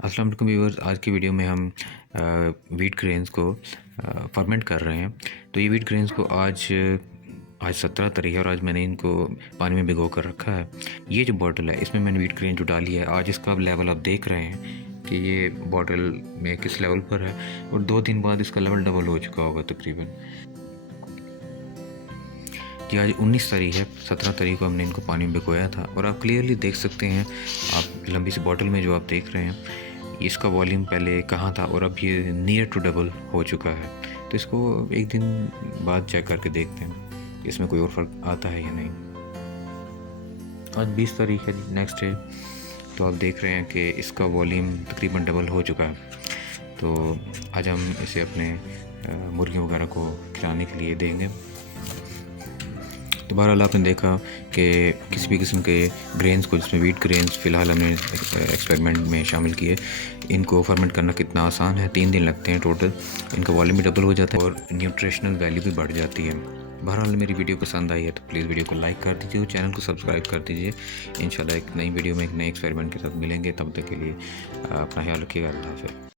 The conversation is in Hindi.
अस्सलाम वालेकुम व्यूअर्स। आज की वीडियो में हम व्हीट ग्रेन्स को फर्मेंट कर रहे हैं। तो ये व्हीट ग्रेन्स को आज 17 तारीख है और आज मैंने इनको पानी में भिगो कर रखा है। ये जो बॉटल है इसमें मैंने व्हीट ग्रेन जो डाली है, आज इसका लेवल आप देख रहे हैं कि ये बॉटल में किस लेवल पर है और 2 दिन बाद इसका लेवल डबल हो चुका होगा तकरीबन। कि आज 19 तारीख है, 17 तारीख को हमने इनको पानी में भिगोया था और आप क्लियरली देख सकते हैं, आप लंबी सी बॉटल में जो आप देख रहे हैं इसका वॉल्यूम पहले कहाँ था और अब ये नियर टू डबल हो चुका है। तो इसको एक दिन बाद चेक करके देखते हैं इसमें कोई और फ़र्क आता है या नहीं। आज 20 तारीख है, नेक्स्ट डे, तो आप देख रहे हैं कि इसका वॉल्यूम तकरीबन डबल हो चुका है। तो आज हम इसे अपने मुर्गियों वगैरह को खिलाने के लिए देंगे। तो बहरहाल आपने देखा कि किसी भी किस्म के ग्रेन्स को, जिसमें व्हीट ग्रेन्स फ़िलहाल हमने एक्सपेरिमेंट में शामिल किए, इनको फर्मेंट करना कितना आसान है। 3 दिन लगते हैं टोटल। इनका वॉल्यूम भी डबल हो जाता है और न्यूट्रिशनल वैल्यू भी बढ़ जाती है। बहरहाल मेरी वीडियो पसंद आई है तो प्लीज़ वीडियो को लाइक कर दीजिए और चैनल को सब्सक्राइब कर दीजिए। इंशाल्लाह एक नई वीडियो में एक नए एक्सपेरिमेंट के साथ मिलेंगे। तब तक के लिए अपना ख्याल रखिएगा। अल्लाह हाफ़िज़।